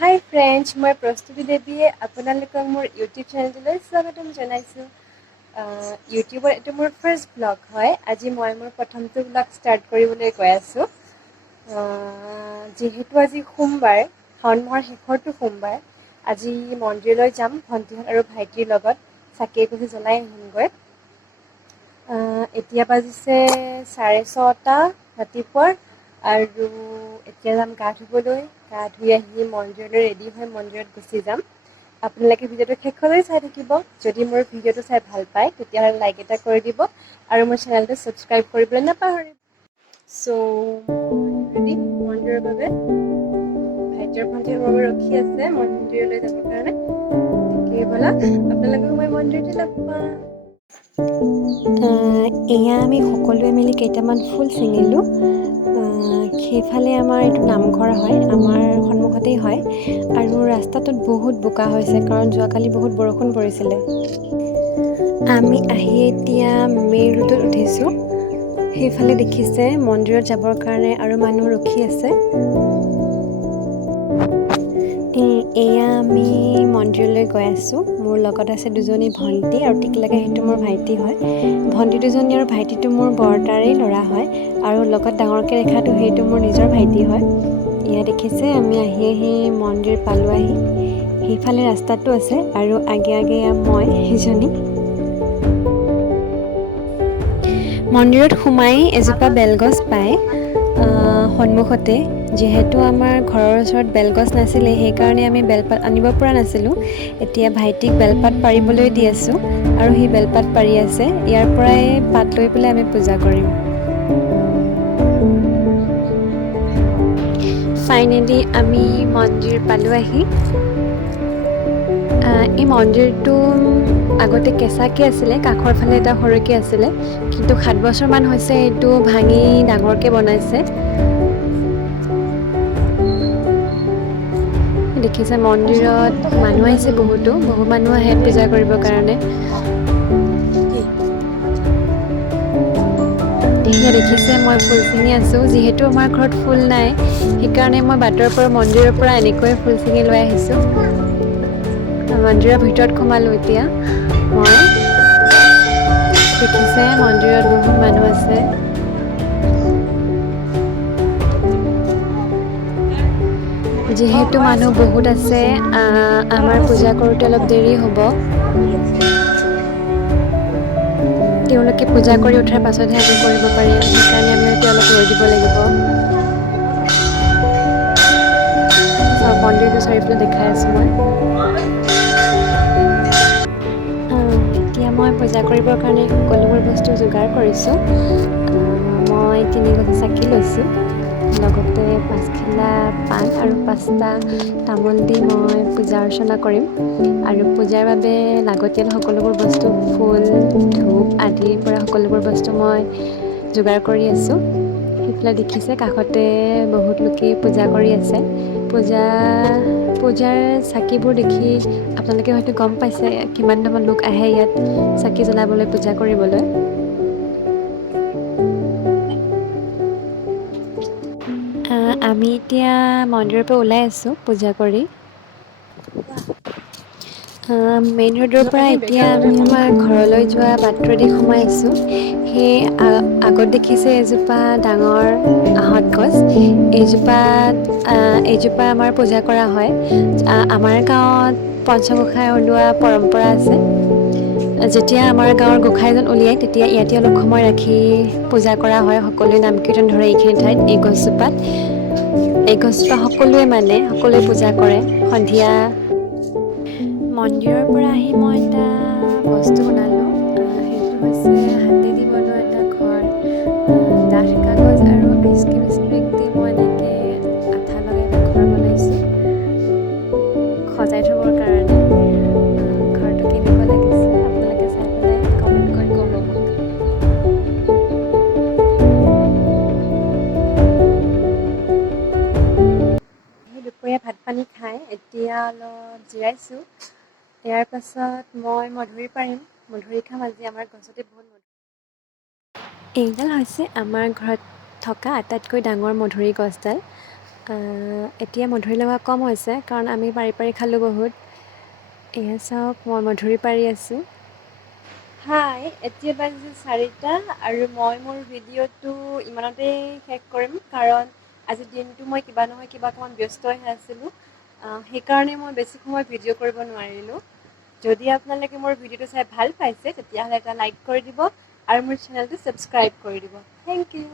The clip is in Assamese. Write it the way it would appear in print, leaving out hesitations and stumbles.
হাই ফ্ৰেণ্ডছ, মই প্ৰস্তুতি দেৱীয়ে আপোনালোকক মোৰ ইউটিউব চেনেলটোলৈ স্বাগতম জনাইছোঁ। ইউটিউবৰ এইটো মোৰ ফাৰ্ষ্ট ব্লগ হয়। আজি মই মোৰ প্ৰথমটো ব্লগ ষ্টাৰ্ট কৰিবলৈ গৈ আছোঁ। যিহেতু আজি সোমবাৰ, শাওণ মাহৰ শেষৰটো সোমবাৰ, আজি মন্দিৰলৈ যাম ভণ্টিহঁত আৰু ভাইটিৰ লগত চাকি এগছি জ্বলাই আহিমগৈ। এতিয়া বাজিছে 6:30 ৰাতিপুৱাৰ আৰু এতিয়া যাম গা ধুবলৈ। গা ধুই আহি মন্দিৰলৈ ৰেডি হৈ মন্দিৰত গুচি যাম। আপোনালোকে ভিডিঅ'টো শেষলৈ চাই থাকিব। যদি মোৰ ভিডিঅ'টো চাই ভাল পায় তেতিয়াহ'লে লাইক এটা কৰি দিব আৰু মোৰ চেনেলটো ছাবস্ক্ৰাইব কৰিবলৈ নাপাহৰিব। ৰেডি মন্দিৰৰ বাবে। ভাইটি আৰু ভণ্টিয়ে মোৰ বাবে ৰখি আছে মন্দিৰলৈ যাবৰ কাৰণে। তাকেই ব'লা আপোনালোকক মই মন্দিৰতে লগ পাম। এয়া আমি সকলোৱে মিলি কেইটামান ফুল ছিঙিলোঁ। সেইফালে আমাৰ এইটো নামঘৰ হয়, আমাৰ সন্মুখতেই হয় আৰু ৰাস্তাটোত বহুত বোকা হৈছে কাৰণ যোৱাকালি বহুত বৰষুণ পৰিছিলে। আমি আহি এতিয়া মেইন ৰোডত উঠিছোঁ। সেইফালে দেখিছে মন্দিৰত যাবৰ কাৰণে আৰু মানুহ ৰখি আছে। এয়া আমি মন্দিৰলৈ গৈ আছোঁ। মোৰ লগত আছে দুজনী ভণ্টি আৰু ঠিক লাগে সেইটো মোৰ ভাইটি হয়। ভণ্টি দুজনী আৰু ভাইটিটো মোৰ বৰতাৰে ল'ৰা হয় আৰু লগত ডাঙৰকৈ দেখাটো সেইটো মোৰ নিজৰ ভাইটি হয়। এয়া দেখিছে আমি আহি মন্দিৰ পালোঁ আহি। সেইফালে ৰাস্তাটো আছে আৰু আগে আগে মই সেইজনী। মন্দিৰত সোমাই এজোপা বেলগছ পায় সন্মুখতে। যিহেতু আমাৰ ঘৰৰ ওচৰত বেলগছ নাছিলে সেইকাৰণে আমি বেলপাত আনিব পৰা নাছিলোঁ। এতিয়া ভাইটিক বেলপাত পাৰিবলৈ দি আছোঁ আৰু সি বেলপাত পাৰি আছে। ইয়াৰ পৰাই পাত লৈ পেলাই আমি পূজা কৰিম। ফাইনেলি আমি মন্দিৰ পালোঁ আহি। এই মন্দিৰটো আগতে কেঁচাকৈ আছিলে, কাষৰ ফালে এটা সৰুকৈ আছিলে, কিন্তু 7 বছৰমান হৈছে এইটো ভাঙি ডাঙৰকৈ বনাইছে। দেখিছে মন্দিৰত মানুহ আহিছে, বহু মানুহ আহে পূজা কৰিবৰ কাৰণে। এতিয়া দেখিছে মই ফুল ছিঙি আছোঁ। যিহেতু আমাৰ ঘৰত ফুল নাই সেইকাৰণে মই বাটৰ পৰা মন্দিৰৰ পৰা এনেকৈ ফুল ছিঙি লৈ আহিছোঁ। মন্দিৰৰ ভিতৰত সোমালোঁ এতিয়া মই। দেখিছে মন্দিৰত বহুত মানুহ আছে। যিহেতু মানুহ বহুত আছে আমাৰ পূজা কৰোঁতে অলপ দেৰি হ'ব। তেওঁলোকে পূজা কৰি উঠাৰ পাছতহে আমি কৰিব পাৰিম, সেইকাৰণে আমি এতিয়া অলপ ৰৈ দিব লাগিব। মন্দিৰটো চাৰিওফালে দেখাই আছোঁ মই। এতিয়া মই পূজা কৰিবৰ কাৰণে সকলোবোৰ বস্তু যোগাৰ কৰিছোঁ। মই 3 গছি চাকি লৈছোঁ, লগতে 5 খিলা পাণ আৰু 5টা তামোল দি মই পূজা অৰ্চনা কৰিম আৰু পূজাৰ বাবে লাগতিয়াল সকলোবোৰ বস্তু ফুল ধূপ আদিৰ পৰা সকলোবোৰ বস্তু মই যোগাৰ কৰি আছোঁ। সেইফালে দেখিছে কাষতে বহুত লোকে পূজা কৰি আছে। পূজাৰ চাকিবোৰ দেখি আপোনালোকে হয়তো গম পাইছে কিমানটামান লোক আহে ইয়াত চাকি জ্বলাবলৈ, পূজা কৰিবলৈ। আমি এতিয়া মন্দিৰৰ পৰা ওলাই আছোঁ পূজা কৰি। মেইন ৰোডৰ পৰা এতিয়া আমি আমাৰ ঘৰলৈ যোৱা বাটটোৱেদি সোমাই আছোঁ। সেই আগত দেখিছে এজোপা ডাঙৰ আহঁত গছ। এইজোপা আমাৰ পূজা কৰা হয়। আমাৰ গাঁৱত পঞ্চগোসাঁই ওলোৱা পৰম্পৰা আছে। যেতিয়া আমাৰ গাঁৱৰ গোসাঁইজন উলিয়াই তেতিয়া ইয়াতে অলপ সময় ৰাখি পূজা কৰা হয়। সকলোৱে নাম কীৰ্তন ধৰে এইখিনি ঠাইত, এই গছজোপাত। এই গছজোপা সকলোৱে মানে, সকলোৱে পূজা কৰে। সন্ধিয়া মন্দিৰৰ পৰা আহি মই এটা বস্তু বনালোঁ। সেইটো হৈছে হাতেদি বনোৱা এটা ঘৰ। ডাঠ কাগজ আৰু আইচক্ৰীম ষ্টিক দি মই এনেকৈ আঠা লগাই এটা ঘৰ বনাইছোঁ সজাই থ'বৰ কাৰণে। ঘৰটো কেনেকুৱা লাগিছে আপোনালোকে চাই পেলাই কমেণ্ট কৰি ক'ব মোক। দুপৰীয়া ভাত পানী খাই এতিয়া অলপ জিৰাইছোঁ। ইয়াৰ পাছত মই মধুৰি পাৰিম, মধুৰি খাম। আজি আমাৰ গছতে বহুত মধুৰি। এইডাল হৈছে আমাৰ ঘৰত থকা আটাইতকৈ ডাঙৰ মধুৰি গছডাল। এতিয়া মধুৰি লগা কম হৈছে কাৰণ আমি পাৰি পাৰি খালোঁ বহুত। এয়া চাওক মই মধুৰি পাৰি আছোঁ। হাই, এতিয়া বাজিছে 4টা আৰু মই মোৰ ভিডিঅ'টো ইমানতেই শেষ কৰিম কাৰণ আজিৰ দিনটো মই কিবা নহয় কিবা অকণমান ব্যস্ত হৈ আছিলোঁ। সেইকাৰণে মই বেছি সময় ভিডিঅ' কৰিব নোৱাৰিলোঁ। যদি আপোনালোকে মোৰ ভিডিঅ'টো চাই ভাল পাইছে তেতিয়াহ'লে এটা লাইক কৰি দিব আৰু মোৰ চেনেলটো ছাবস্ক্ৰাইব কৰি দিব। Thank U.